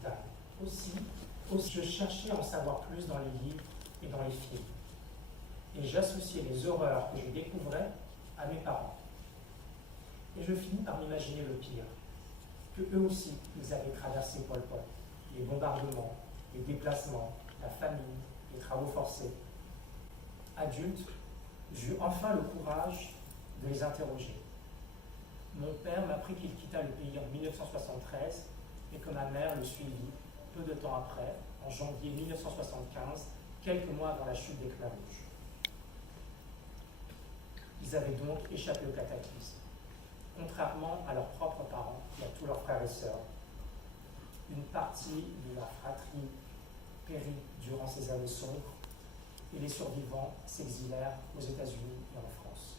brutal. Aussi, je cherchais à en savoir plus dans les livres et dans les films. Et j'associais les horreurs que je découvrais à mes parents. Et je finis par m'imaginer le pire, que eux aussi, ils avaient traversé Pol Pot, les bombardements, les déplacements, la famine, les travaux forcés. Adulte, j'eus enfin le courage de les interroger. Mon père m'apprit qu'il quitta le pays en 1973 et que ma mère le suivit peu de temps après, en janvier 1975, quelques mois avant la chute des Khmers rouges. Ils avaient donc échappé au cataclysme. Contrairement à leurs propres parents et à tous leurs frères et sœurs, une partie de la fratrie périt durant ces années sombres et les survivants s'exilèrent aux États-Unis et en France.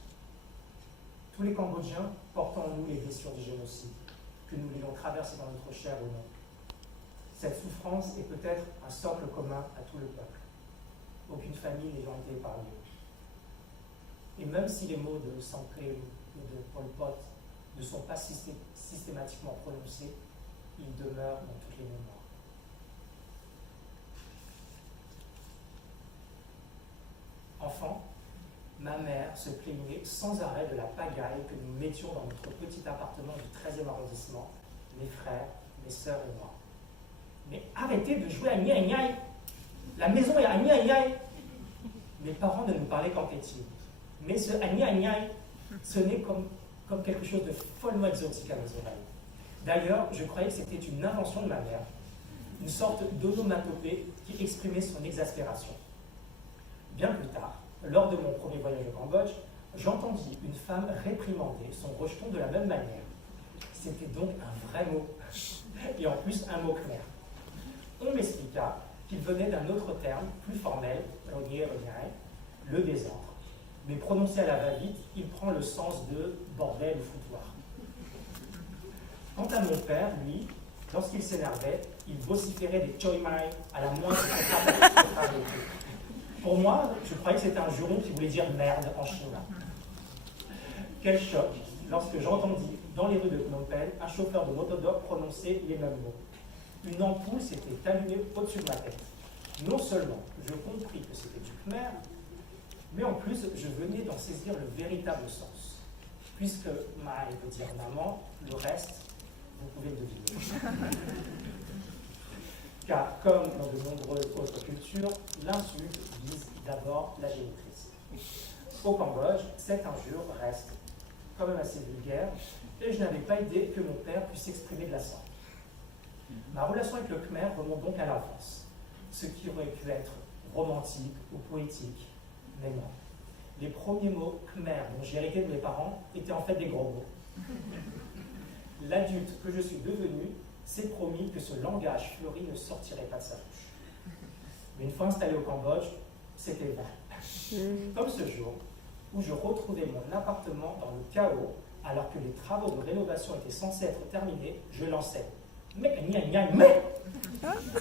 Tous les Cambodgiens portent en nous les blessures du génocide, que nous l'ayons traversé dans notre chair ou non. Cette souffrance est peut-être un socle commun à tout le peuple, aucune famille n'ayant été épargnée. Et même si les mots de Sampré ou de Pol Pot ne sont pas systématiquement prononcés, ils demeurent dans toutes les mémoires. Enfant, ma mère se plaignait sans arrêt de la pagaille que nous mettions dans notre petit appartement du 13e arrondissement, mes frères, mes sœurs et moi. Mais arrêtez de jouer à gna-gna! La maison est à gna-gna! Mes parents ne nous parlaient qu'en pétille. Mais ce gna-gna, ce n'est comme quelque chose de follement exotique à nos oreilles. D'ailleurs, je croyais que c'était une invention de ma mère, une sorte d'onomatopée qui exprimait son exaspération. Bien plus tard, lors de mon premier voyage au Cambodge, j'entendis une femme réprimander son rejeton de la même manière. C'était donc un vrai mot, et en plus un mot khmer. On m'expliqua qu'il venait d'un autre terme, plus formel, le désordre. Mais prononcé à la va-vite, il prend le sens de bordel ou foutoir. Quant à mon père, lui, lorsqu'il s'énervait, il vociférait des choi mai à la moindre contrariété. Pour moi, je croyais que c'était un juron qui voulait dire merde en chinois. Quel choc lorsque j'entendis dans les rues de Phnom Penh un chauffeur de motodoc prononcer les mêmes mots. Une ampoule s'était allumée au-dessus de ma tête. Non seulement je compris que c'était du khmer, mais en plus je venais d'en saisir le véritable sens. Puisque Mai veut dire maman, le reste, vous pouvez le deviner. Car, comme dans de nombreuses autres cultures, l'insulte vise d'abord la génitrice. Au Cambodge, cette injure reste quand même assez vulgaire, et je n'avais pas idée que mon père puisse s'exprimer de la sorte. Ma relation avec le khmer remonte donc à l'enfance, ce qui aurait pu être romantique ou poétique, mais non. Les premiers mots khmer dont j'ai hérité de mes parents étaient en fait des gros mots. L'adulte que je suis devenu s'est promis que ce langage fleuri ne sortirait pas de sa bouche. Mais une fois installé au Cambodge, c'était vain. Comme ce jour où je retrouvais mon appartement dans le chaos alors que les travaux de rénovation étaient censés être terminés, je lançais « Mais,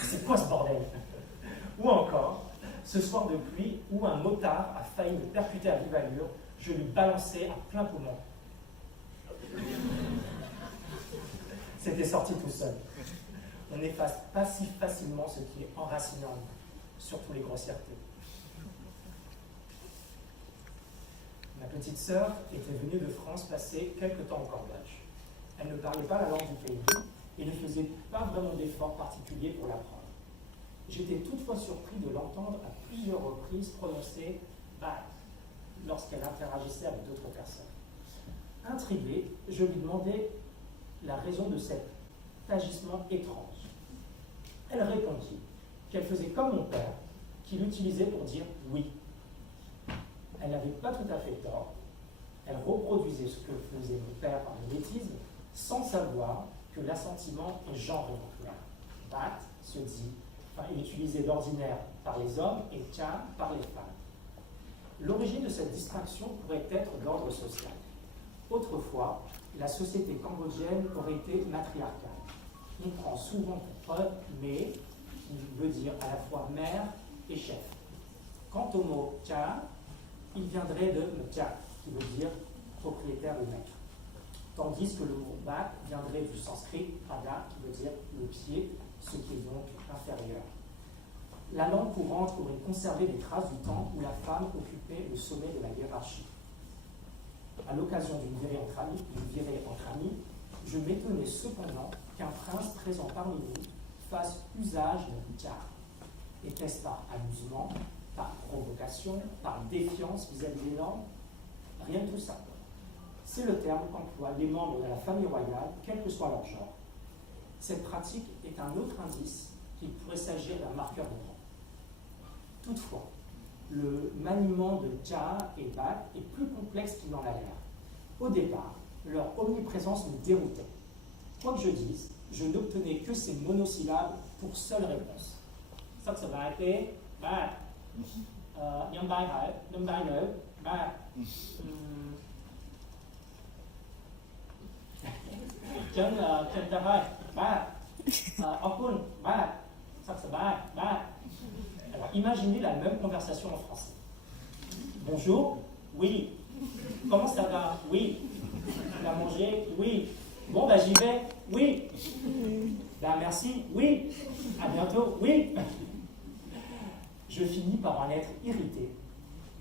c'est quoi ce bordel ?» Ou encore, ce soir de pluie où un motard a failli me percuter à vive allure, je lui balançais à plein poumon. C'était sorti tout seul. On n'efface pas si facilement ce qui est enraciné en nous, surtout les grossièretés. Ma petite sœur était venue de France passer quelque temps au Cambodge. Elle ne parlait pas la langue du pays et ne faisait pas vraiment d'efforts particuliers pour l'apprendre. J'étais toutefois surpris de l'entendre à plusieurs reprises prononcer « bye » lorsqu'elle interagissait avec d'autres personnes. Intrigué, je lui demandais la raison de cet agissement étrange. Elle répondit qu'elle faisait comme mon père, qui l'utilisait pour dire « oui ». Elle n'avait pas tout à fait tort. Elle reproduisait ce que faisait mon père par mimétisme, sans savoir que l'assentiment est genré en khmer. Bat se dit, il est utilisé d'ordinaire par les hommes et tcha par les femmes. L'origine de cette distinction pourrait être d'ordre social. Autrefois, la société cambodgienne aurait été matriarcale. On prend souvent pour preuve mais, qui veut dire à la fois mère et chef. Quant au mot tcha, il viendrait de mtcha, qui veut dire propriétaire ou maître. Tandis que le mot bat viendrait du sanskrit pada, qui veut dire le pied, ce qui est donc inférieur. La langue courante aurait conservé des traces du temps où la femme occupait le sommet de la hiérarchie. À l'occasion d'une virée entre amis, je m'étonnais cependant qu'un prince présent parmi nous fasse usage de car. Était-ce par amusement, par provocation, par défiance vis-à-vis des normes? Rien de tout ça. C'est le terme qu'emploient les membres de la famille royale, quel que soit leur genre. Cette pratique est un autre indice qu'il pourrait s'agir d'un marqueur de rang. Toutefois, le maniement de ja et bat est plus complexe qu'il n'en a l'air. Au départ, leur omniprésence me déroutait. Quoi que je dise, je n'obtenais que ces monosyllabes pour seule réponse. Ça se va être bat. Nhâm bài hỏi, nhâm bài nữa, bat. Chân ta hơi, bat. Okun, bat. Ça se va, bat. Alors, imaginez la même conversation en français. Bonjour, oui. Comment ça va? Oui. Tu as mangé? Oui. Bon, bah j'y vais? Oui. Ben merci? Oui. À bientôt? Oui. Je finis par en être irrité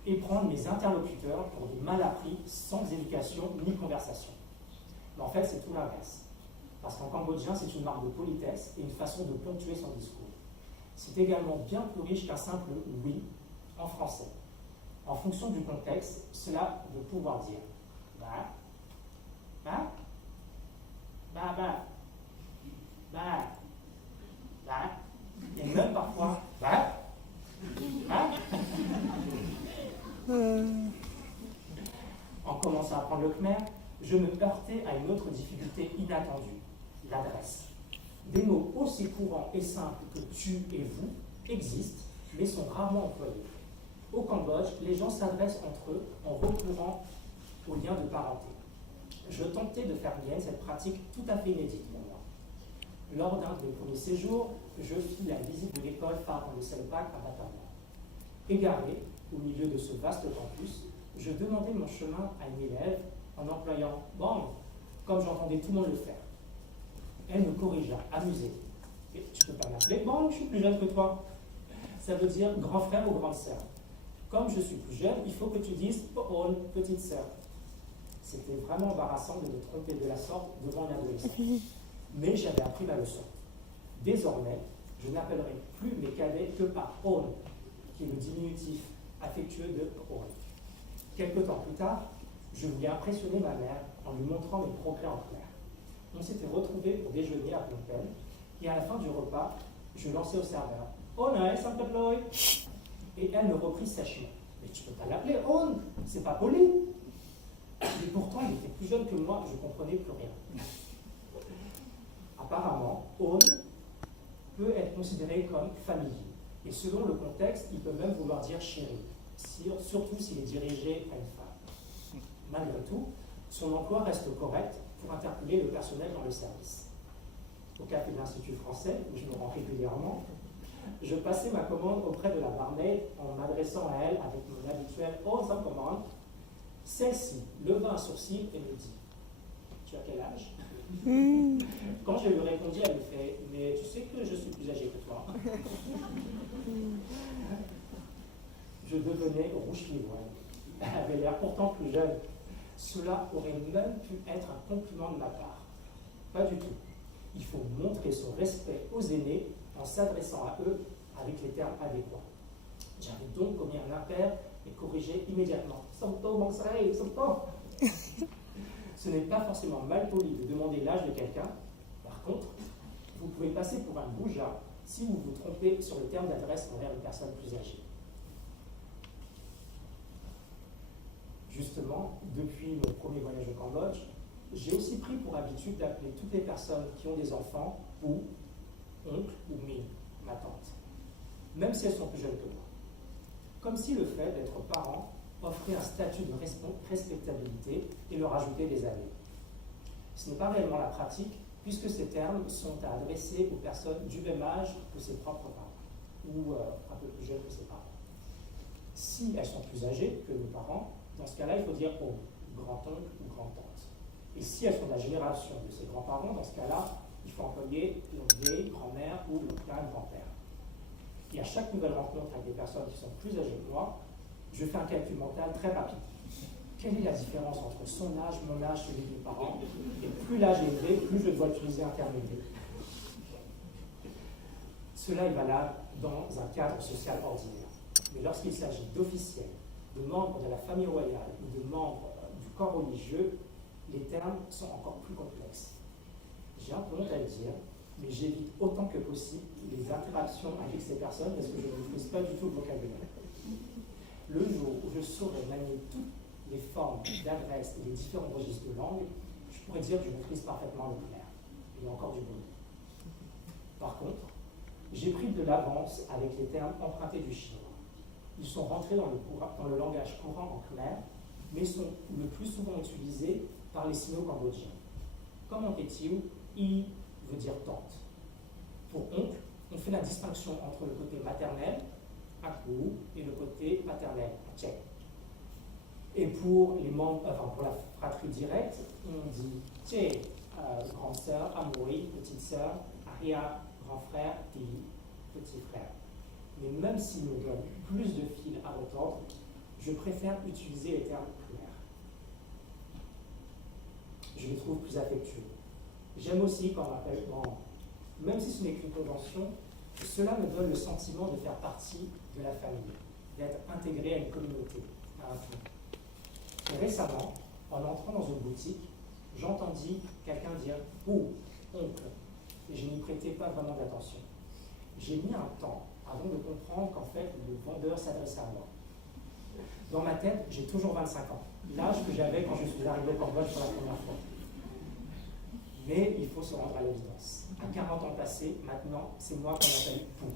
et prendre mes interlocuteurs pour des malappris sans éducation ni conversation. Mais en fait, c'est tout l'inverse. Parce qu'en cambodgien, c'est une marque de politesse et une façon de ponctuer son discours. C'est également bien plus riche qu'un simple oui en français. En fonction du contexte, cela veut pouvoir dire bah, bah, bah, bah, bah, bah, et même parfois bah, bah. En commençant à apprendre le khmer, je me heurtais à une autre difficulté inattendue, l'adresse. Des mots aussi courants et simples que tu et vous existent, mais sont rarement employés. Au Cambodge, les gens s'adressent entre eux en recourant aux liens de parenté. Je tentais de faire mienne cette pratique tout à fait inédite pour moi. Lors d'un de mes premiers séjours, je fis la visite de l'école Phare de Selpak à Battambang. Égaré au milieu de ce vaste campus, je demandais mon chemin à une élève en employant « Bang » comme j'entendais tout le monde le faire. Elle me corrigea, amusée. « Et tu peux pas m'appeler Bang, je suis plus jeune que toi. » Ça veut dire grand frère ou grande sœur. Comme je suis plus jeune, il faut que tu dises « Oh, petite sœur ». C'était vraiment embarrassant de me tromper de la sorte devant un adolescent. Mais j'avais appris ma leçon. Désormais, je n'appellerai plus mes cadets que par « On », qui est le diminutif affectueux de « On ». Quelque temps plus tard, je voulais impressionner ma mère en lui montrant mes progrès en clair. On s'était retrouvés pour déjeuner à Phnom Penh, et à la fin du repas, je lançai au serveur « Oh, nice, un peu de l'œil !» Et elle me reprit sèchement. « Mais tu peux pas l'appeler On, c'est pas poli !» Et pourtant, il était plus jeune que moi, je ne comprenais plus rien. Apparemment, On peut être considéré comme familier. Et selon le contexte, il peut même vouloir dire chéri, surtout s'il est dirigé à une femme. Malgré tout, son emploi reste correct pour interpeller le personnel dans le service. Au café de l'Institut français, où je me rends régulièrement, je passais ma commande auprès de la barmaid en m'adressant à elle avec mon habituel « Oh, ça me commande ». Celle-ci leva un sourcil et me dit « Tu as quel âge ?» Quand je lui répondis, elle me fait « Mais tu sais que je suis plus âgé que toi. » Je devenais rouge l'ivoire. Elle avait l'air pourtant plus jeune. Cela aurait même pu être un compliment de ma part. Pas du tout. Il faut montrer son respect aux aînés en s'adressant à eux avec les termes adéquats. J'avais donc commis un impair et corrigé immédiatement. Somto, Mangsarei, Somto. Ce n'est pas forcément mal poli de demander l'âge de quelqu'un. Par contre, vous pouvez passer pour un goujat si vous vous trompez sur le terme d'adresse envers une personne plus âgée. Justement, depuis mon premier voyage au Cambodge, j'ai aussi pris pour habitude d'appeler toutes les personnes qui ont des enfants ou oncle ou mi, ma tante, même si elles sont plus jeunes que moi. Comme si le fait d'être parent offrait un statut de respectabilité et leur ajoutait des années. Ce n'est pas réellement la pratique, puisque ces termes sont à adresser aux personnes du même âge que ses propres parents, ou un peu plus jeunes que ses parents. Si elles sont plus âgées que nos parents, dans ce cas-là, il faut dire grand-oncle ou grand-tante. Et si elles sont de la génération de ses grands-parents, dans ce cas-là, il faut employer l'oncle, grand-mère ou l'oncle, grand-père. Et à chaque nouvelle rencontre avec des personnes qui sont plus âgées que moi, je fais un calcul mental très rapide. Quelle est la différence entre son âge, mon âge, celui de mes parents? Et plus l'âge est élevé, plus je dois utiliser un terme élevé. Cela est valable dans un cadre social ordinaire. Mais lorsqu'il s'agit d'officiels, de membres de la famille royale ou de membres du corps religieux, les termes sont encore plus complexes. J'ai un peu honte à le dire, mais j'évite autant que possible les interactions avec ces personnes parce que je ne maîtrise pas du tout le vocabulaire. Le jour où je saurai manier toutes les formes d'adresse et les différents registres de langue, je pourrais dire que je maîtrise parfaitement le clair. Il y a encore du boulot. Par contre, j'ai pris de l'avance avec les termes empruntés du chinois. Ils sont rentrés dans le langage courant en khmer, mais sont le plus souvent utilisés par les sino-cambodgiens. Comme en Tétiu, I veut dire tante. Pour oncle, on fait la distinction entre le côté maternel, Aku, et le côté paternel, Tchèque. Et pour les membres, pour la fratrie directe, on dit Tché, grande sœur, Amori, petite sœur, Aria, grand frère, Ti, petit frère. Mais même s'ils me donnent plus de fils à retordre, je préfère utiliser les termes clairs. Je les trouve plus affectueux. J'aime aussi quand on m'appelle maman. Même si ce n'est qu'une convention, cela me donne le sentiment de faire partie de la famille, d'être intégré à une communauté, à un tout. Et récemment, en entrant dans une boutique, j'entendis quelqu'un dire « Oh, oncle », et je n'y prêtais pas vraiment d'attention. J'ai mis un temps avant de comprendre qu'en fait, le vendeur s'adressait à moi. Dans ma tête, j'ai toujours 25 ans, l'âge que j'avais quand je suis arrivé au Cambodge pour la première fois. Mais il faut se rendre à l'évidence. À 40 ans passés, maintenant, c'est moi qu'on appelle Pou.